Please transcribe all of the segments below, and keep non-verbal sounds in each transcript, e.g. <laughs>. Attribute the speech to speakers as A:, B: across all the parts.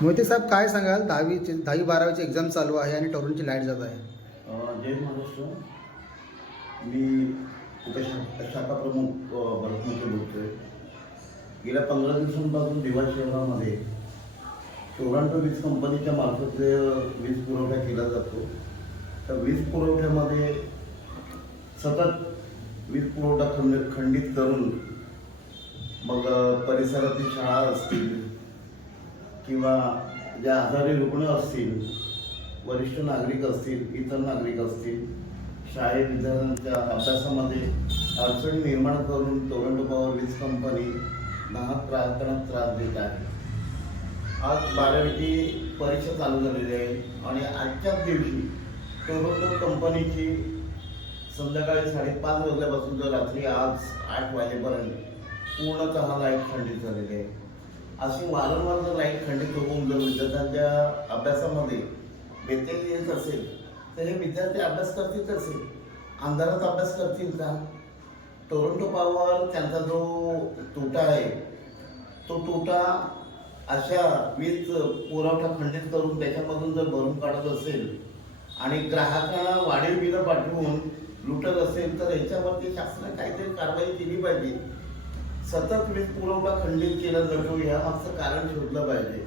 A: मोहिते साहेब काय सांगाल? दहावीची दहावी बारावीची एक्झाम चालू आहे आणि टोरूनची लाइट जात आहे.
B: जय महाराष्ट्र. मी कुठे शाखा प्रमुख अ, भरतमुखे बोलतोय. गेल्या पंधरा दिवसांपासून दिवा शहरामध्ये टोरांटो वीज कंपनीच्या मार्फत वीज पुरवठा केला जातो. तर वीज पुरवठ्यामध्ये सतत वीज पुरवठा खंड खंडित करून मग परिसरातील शाळा असतील किंवा जे आजारी रुग्ण असतील वरिष्ठ नागरिक असतील इतर नागरिक असतील शाळेत विद्यार्थ्यांच्या अभ्यासामध्ये अडचणी निर्माण करून टोरंटो पॉवर वीज कंपनी नाहक प्रार्थनात त्रास देत आहे. आज बारावीची परीक्षा चालू झालेली आहे आणि आजच्याच दिवशी टोरंटो कंपनीची संध्याकाळी साडेपाच वाजल्यापासून तर रात्री आज आठ वाजेपर्यंत पूर्णतः लाइट खंडित झालेली आहे. अशी वारंवार जर लाइट खंडित होऊन जर विद्यार्थ्यांच्या अभ्यासामध्ये व्यत्यय येत असेल तर हे विद्यार्थी अभ्यास करतील असेल. अंधारात अभ्यास करतील का? टोरंटो पावर त्यांचा जो तोटा आहे तो तोटा अशा वीज पुरवठा खंडित करून त्याच्यामधून जर भरून काढत असेल आणि ग्राहकाला वाढीव बिलं पाठवून लुटत असेल तर याच्यावरती शासनाने काहीतरी कारवाई केली पाहिजे. सतत वीज पुरवठा खंडित केला जातो या मागचं कारण शोधलं पाहिजे.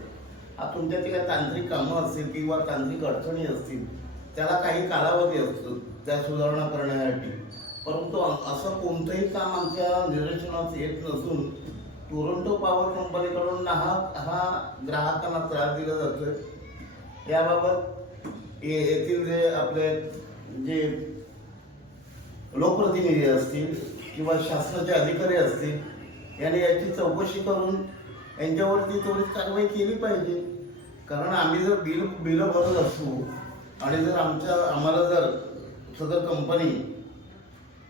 B: आता तुमच्या ते काही तांत्रिक कामं असतील किंवा तांत्रिक अडचणी असतील त्याला काही कालावधी असतो त्या सुधारणा करण्यासाठी. परंतु असं कोणतंही काम आमच्या निदर्शनास येत नसून टोरंटो पॉवर कंपनीकडून हा हा ग्राहकांना त्रास दिला जातोय. याबाबत ये- येथील जे आपले जे लोकप्रतिनिधी असतील किंवा शासनाचे अधिकारी असतील याने याची चौकशी करून यांच्यावरती थोडी कारवाई केली पाहिजे. कारण आम्ही जर बिल बिलं भरत असू आणि जर आमच्या आम्हाला जर सदर कंपनी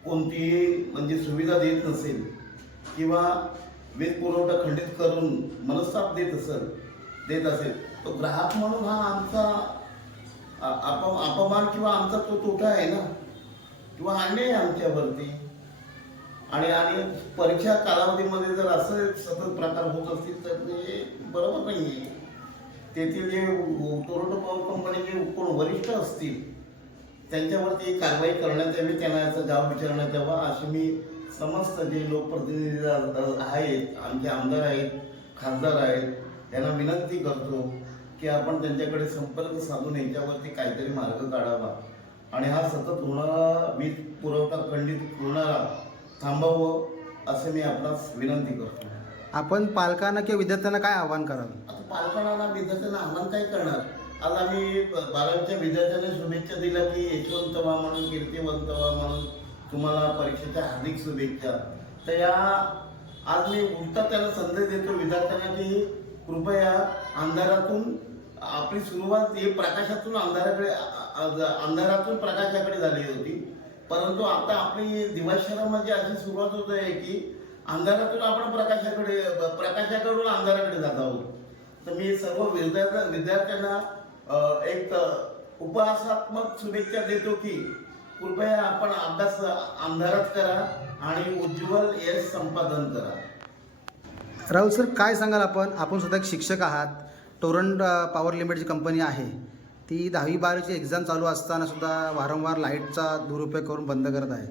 B: कोणतीही म्हणजे सुविधा देत नसेल किंवा वीज पुरवठा खंडित करून मनस्ताप देत असेल देत असेल तो ग्राहक म्हणून हा आमचा अपमान किंवा आमचा तो तोटा आहे ना? किंवा अन्याय आहे आमच्यावरती? आणि आणि परीक्षा कालावधीमध्ये जर असं सतत प्रकार होत असतील तर ते बरोबर नाही आहे तेथील जे टोरंटो पॉवर कंपनीचे कोण वरिष्ठ असतील त्यांच्यावरती कारवाई करण्यात यावी त्यांना याचा जाब विचारण्यात यावा असे मी समस्त जे लोकप्रतिनिधी आहेत आमचे आमदार आहेत खासदार आहेत त्यांना विनंती करतो की आपण त्यांच्याकडे संपर्क साधून यांच्यावरती काहीतरी मार्ग काढावा. आणि हा सतत होणारा वीज पुरवठा खंडित होणारा थांबावं असं मी आपणास विनंती करतो.
A: आपण पालकांना किंवा विद्यार्थ्यांना काय आव्हान कराल?
B: आता पालकांना विद्यार्थ्यांना आव्हान काय करणार? आज आम्ही ब- बारावीच्या विद्यार्थ्यांना शुभेच्छा दिल्या की यशवंत व्हा म्हणून कीर्तिवंत व्हा म्हणून तुम्हाला परीक्षेच्या हार्दिक शुभेच्छा. तर या आज मी उलटा त्याला संदेश देतो विद्यार्थ्यांना की कृपया अंधारातून आपली सुरुवात ही प्रकाशातून अंधाराकडे अ- अ- अंधारातून प्रकाशाकडे झाली होती. परंतु आता आपली दिवाशरामध्ये म्हणजे अशी सुरुवात होत आहे की अंधारातून आपण प्रकाशाकडे प्रकाशाकडून अंधाराकडे जात आहोत. तर मी सर्व विद्यार्थ्या विद्यार्थ्यांना एक उपहासात्मक शुभेच्छा देतो की कृपया आपण अभ्यास अंधारात करा आणि उज्ज्वल यश संपादन करा.
A: राहुल सर काय सांगाल आपण? आपण स्वतः एक शिक्षक आहात. टोरंट अ, पॉवर लिमिटेडची कंपनी आहे. ती दहावी बारावीची एक्झाम चालू असताना सुद्धा वारंवार लाईटचा दुरुपयोग करून बंद करत आहे.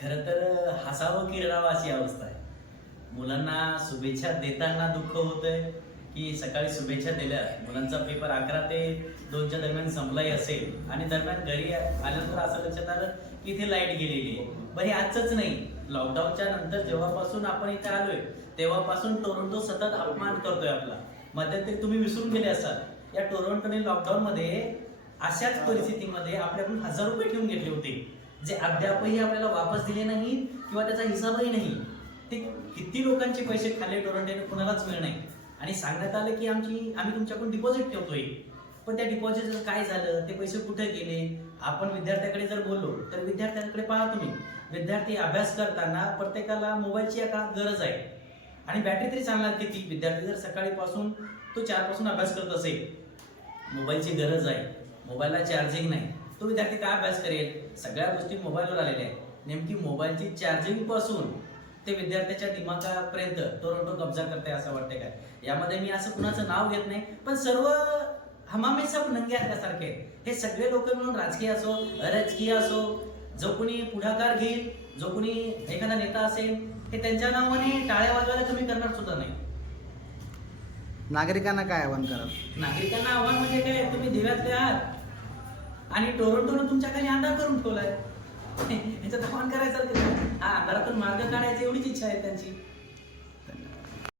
C: खरं तर हसावं की रडावं अशी अवस्था आहे. मुलांना शुभेच्छा देताना दुःख होतंय की सकाळी शुभेच्छा दिल्या. मुलांचा पेपर अकरा ते दोनच्या दरम्यान संपलाही असेल आणि दरम्यान घरी आल्यानंतर असं लक्षात आलं की इथे लाइट गेलेली आहे. बरं हे आजच नाही. लॉकडाऊनच्या नंतर जेव्हापासून आपण इथे आलोय तेव्हापासून टोरंटो सतत अपमान करतोय आपला. मध्यंतरी तुम्ही विसरून गेले असाल. या टोरंटोने लॉकडाऊनमध्ये अशाच परिस्थितीमध्ये आपल्याकडून हजार रुपये ठेवून घेतले होते. जे अद्यापही आपल्याला वापस दिले नाही किंवा त्याचा हिसाबही नाही. ते किती लोकांचे पैसे खाल्ले टोरंटोने कुणालाच मिळ नाही. आणि सांगण्यात आलं की आमची आम्ही तुमच्याकडून डिपॉझिट ठेवतोय. पण त्या डिपॉझिटचं काय झालं? ते पैसे कुठे गेले? आपण विद्यार्थ्याकडे जर बोललो तर विद्यार्थ्यांकडे पाहा तुम्ही. विद्यार्थी अभ्यास करताना प्रत्येकाला मोबाईलची एका गरज आहे. आणि बॅटरी तरी चालणार किती? विद्यार्थी जर सकाळीपासून तो चारपासून अभ्यास करत असेल मोबाईलची गरज आहे. मोबाईलला चार्जिंग नाही. तो विद्यार्थी काय अभ्यास करेल? सगळ्या गोष्टी मोबाईलवर आलेल्या आहेत. नेमकी मोबाईलची चार्जिंगपासून ते विद्यार्थ्याच्या दिमागापर्यंत टोरंटो कब्जा करते असं वाटते काय? यामध्ये मी असं कुणाचं नाव घेत नाही पण सर्व हमामे सब नंगे असल्यासारखे हे सगळे लोक मिळून राजकीय असो अराजकीय असो जो कोणी पुढाकार घेईल जो कोणी एखादा नेता असेल हे त्यांच्या नावाने टाळ्या वाजवायला कमी करणार सुद्धा नाही.
A: नागरिकांना काय आवाहन कराल?
C: नागरिकांना आव्हान म्हणजे काय? तुम्ही धीरातले आहात. आणि टोरंटोनं तुमच्या खाली अंधार करून ठेवलाय. <laughs> याच्यात आव्हान करायचं हा अंधारातून मार्ग काढायची एवढीच इच्छा आहे त्यांची.